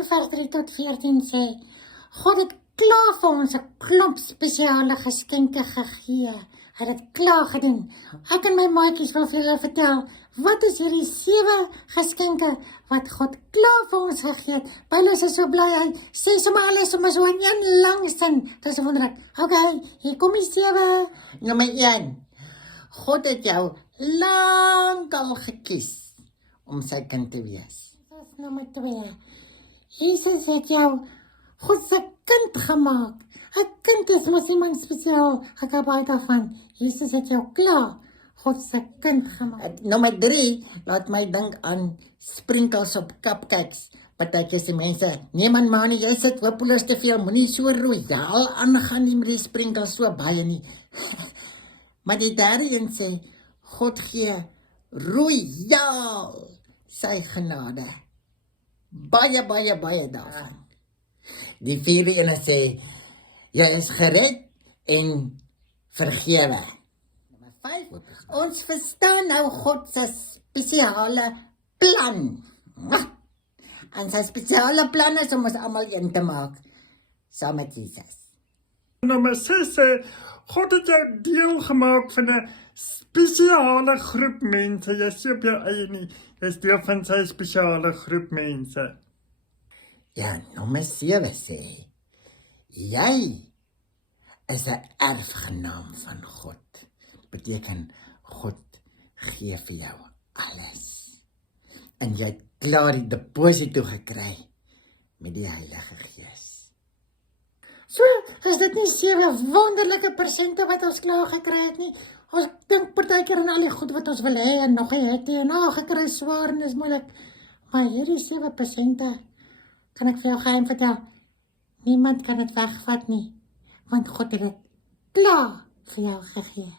1 vers 3 tot 14 sê, God het klaar vir ons 'n klomp spesiale geskenke gegee. Hy het dit klaar gedoen. Ek en my maatjies wil vir julle vertel, wat is hierdie 7 geskenke wat God klaar vir ons gegee het. Paulus is so bly, hy sê sommer alles sommer so in een lang sin. Dis wonderlik. Okay, hier kom die 7. Nommer 1. God het jou lankal gekies om sy kind te wees. Dis nommer 2. Jesus het jou God se kind gemaak. 'n Kind is mos iemand spesiaal. Ek hou baie daarvan. Jesus het jou klaar God se kind gemaak. Nommer 3, laat my dink aan sprinkles op cupcakes. Partykeer sê mense, nee man Mani, jy sit hopeloos te veel, moenie so royaal aangaan nie met die sprinkles so baie nie. Maar die derde een sê, God gee royaal sy genade. Baie, baie, baie daarvan. Die vierde ene sê, jy is gered en vergewe. Nommer 5, ons verstaan nou God se spesiale plan. En sy spesiale plan is om ons almal een te maak, saam met Jesus. Nommer 6 sê, God het jou deel gemaak van 'n spesiale groep mense. Jy is nie op jou eie nie. Jy is deel van sy spesiale groep mense. Ja, nommer 7 sê, jy is 'n erfgenaam van God. Beteken, God gee vir jou alles. En jy het klaar die deposito gekry met die Heilige Gees. So, is dit nie 7 wonderlike persente wat ons klaar gekry het nie? Ons dink partykeer aan al die goed wat ons wil hê en nog het en gekry swaar en is moeilik. Maar hierdie 7 persente, kan ek vir jou geheim vertel, niemand kan dit wegvat nie, want God het dit klaar vir jou gegee.